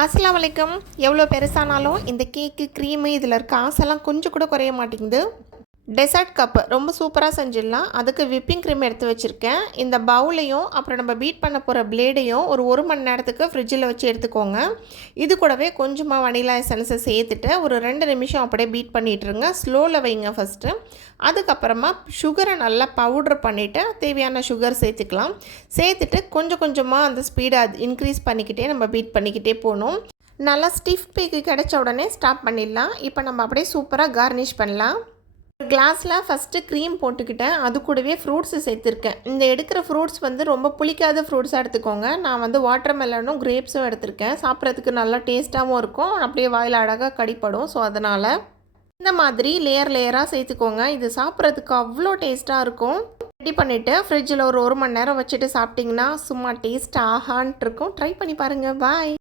அஸ்ஸலாமு அலைக்கும். எவ்வளோ பெருசானாலும் இந்த கேக்கு, க்ரீமு இதில் இருக்க ஆசைலாம் கொஞ்சம் கூட குறைய மாட்டேங்குது. டெசர்ட் கப்பு ரொம்ப சூப்பராக செஞ்சிடலாம். அதுக்கு விப்பிங் க்ரீம் எடுத்து வச்சுருக்கேன். இந்த பவுலையும் அப்புறம் நம்ம பீட் பண்ண போகிற பிளேடையும் ஒரு மணி நேரத்துக்கு ஃப்ரிட்ஜில் வச்சு எடுத்துக்கோங்க. இது கூடவே கொஞ்சமாக வனிலா எசன்ஸை சேர்த்துட்டு ஒரு 2 நிமிஷம் அப்படியே பீட் பண்ணிகிட்ருங்க. ஸ்லோவில் வைங்க ஃபஸ்ட்டு. அதுக்கப்புறமா சுகரை நல்லா பவுட்ரு பண்ணிவிட்டு தேவையான சுகர் சேர்த்துக்கலாம். சேர்த்துட்டு கொஞ்சம் கொஞ்சமாக அந்த ஸ்பீடை இன்க்ரீஸ் பண்ணிக்கிட்டே நம்ம பீட் பண்ணிக்கிட்டே போகணும். நல்லா ஸ்டிஃப் பேக்கு கிடைச்ச உடனே ஸ்டாப் பண்ணிடலாம். இப்போ நம்ம அப்படியே சூப்பராக கார்னிஷ் பண்ணலாம். ஒரு கிளாஸில் ஃபஸ்ட்டு க்ரீம் போட்டுக்கிட்டேன். அது கூடவே ஃப்ரூட்ஸு சேர்த்துருக்கேன். இந்த எடுக்கிற ஃப்ரூட்ஸ் ரொம்ப புளிக்காத ஃப்ரூட்ஸாக எடுத்துக்கோங்க. நான் வாட்டர் மெலனும் கிரேப்ஸும் எடுத்திருக்கேன். சாப்பிட்றதுக்கு நல்லா டேஸ்ட்டாகவும் இருக்கும். அப்படியே வாயில் அழகாக கடிப்படும். ஸோ அதனால் இந்த மாதிரி லேயராக சேர்த்துக்கோங்க. இது சாப்பிட்றதுக்கு அவ்வளோ டேஸ்ட்டாக இருக்கும். ரெடி பண்ணிவிட்டு ஃப்ரிட்ஜில் ஒரு மணி நேரம் வச்சுட்டு சாப்பிட்டிங்கன்னா சும்மா டேஸ்ட் ஆஹான்ட்டு இருக்கும். ட்ரை பண்ணி பாருங்கள். பாய்.